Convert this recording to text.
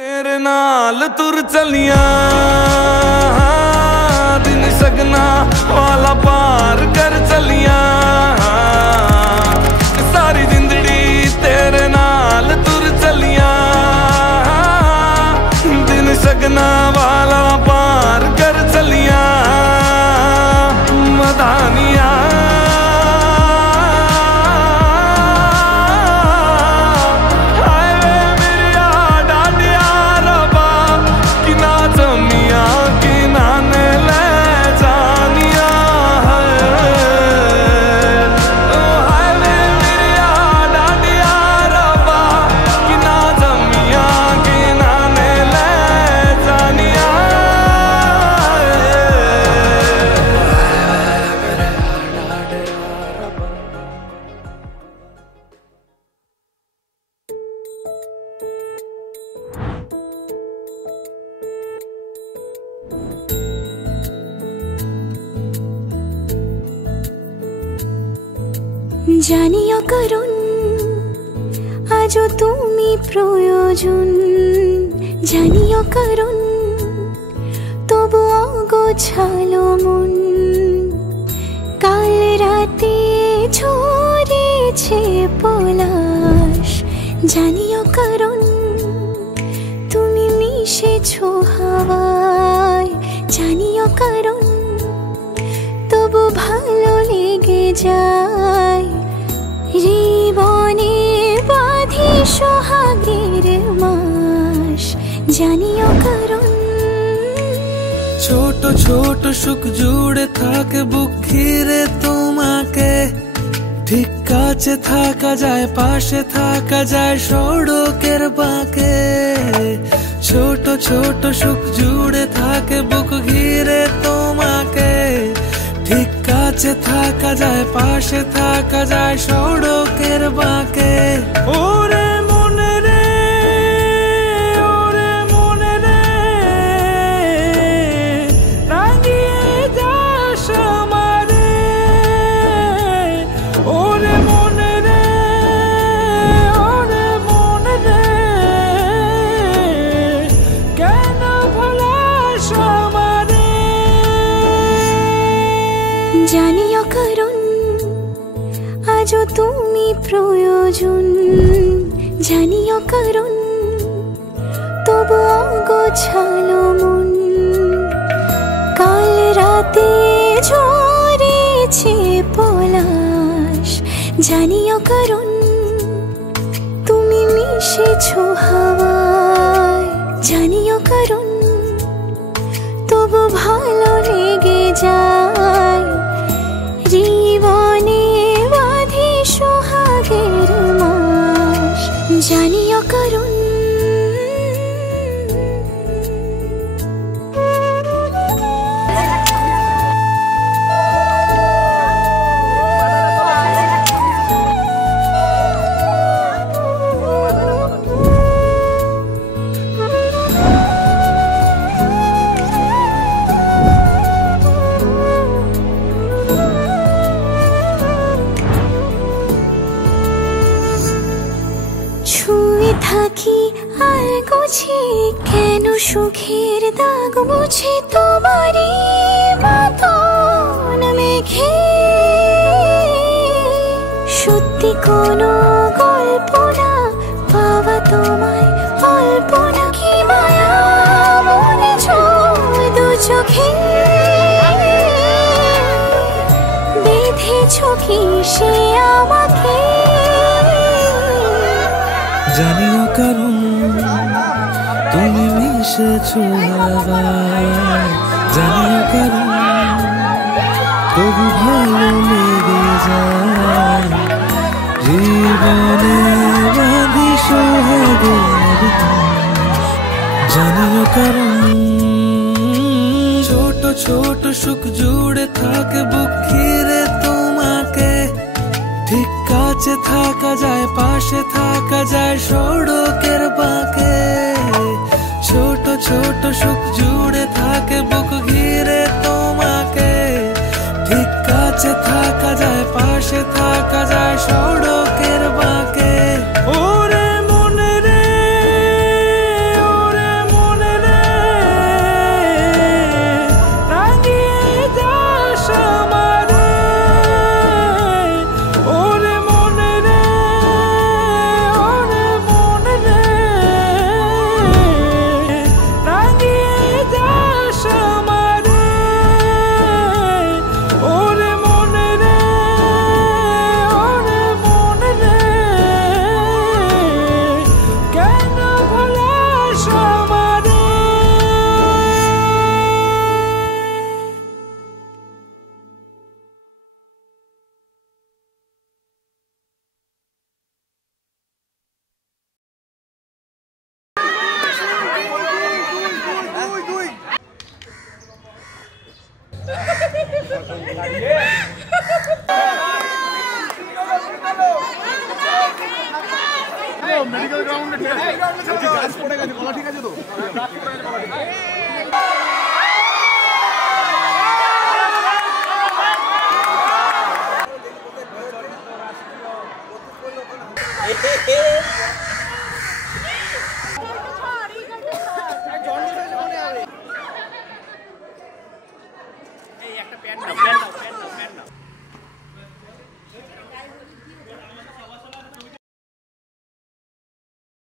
तेरे नाल तुर चलिया दिन सगना वाला पार कर चलिया सारी जिंदड़ी तेरे नाल तुर चलिया दिन सगना वाला पार कर चलिया मदानिया জানিও কারণ আজও তুমি প্রয়োজন জানিও কারণ তবু অগোছালো মন কাল রাতে ঝরেছে পলাশ জানিও কারণ তুমি মিশেছো হাওয়ায় জানিও কারণ তবু ভালো লেগে যায় জীবনে বাঁধি সোহাগের মাস জানিও কারণ ছোট ছোট সুখ জুড়ে থাকে বুক ঘিরে তোমাকে ঠিক কাছে থাকা যায় পাশে থাকা যায় সড়কের বাঁকে ছোট ছোট সুখ জুড়ে থাকে বুক ঘিরে তোমাকে ঠিক কাছে থাকা যায় পাশে থাকা যায় সড়কের বাঁকে ওরে মনে রে ওরে মনে রে রাঙিয়ে যাস আমারে ওরে মনে রে ওরে মনে রে কেন ভোলাস আমারে জানিও কারণ আজও তুমি প্রয়োজন জানিও কারণ তবু অগোছালো মন কাল রাতে ঝরেছে পলাশ জানিও কারণ তুমি মিশেছো হাওয়ায় জানিও কারণ তবু ভালো লেগে যায় জীবনে বাঁধি সোহাগের মাস জানিও কারণ ছুঁয়ে থাকি আর গোছে কেন সুখের দাগ মুছে তোমারই মতন মেঘে সত্যি কোনো গল্প না পাওয়া তোমায় অল্প না কি মায়া মনে দু চোখে বেঁধেছো কি সে আমাকে জানিও কারণ তুমি মিশেছো হাওয়ায় জানিও কারণ তবু ভালো লেগে যায় জীবনে বাঁধি সোহাগের জানিও কারণ ছোট ছোট সুখ জুড়ে থাকে বুক ঘিরে তোমাকে ঠিক কাছে থাকা যায় পাশে থাকা যায় সড়কের বাঁকে ছোট ছোট সুখ জুড়ে থাকে বুক ঘিরে তোমাকে ঠিক কাছে থাকা যায় পাশে থাকা যায় সড়কের বাঁকে ওরে মনে রে ওরে মেডিকেল গ্রাউন্ডে ঠিক আছে, গাছ পড়ে গেছে, গলা ঠিক আছে তো?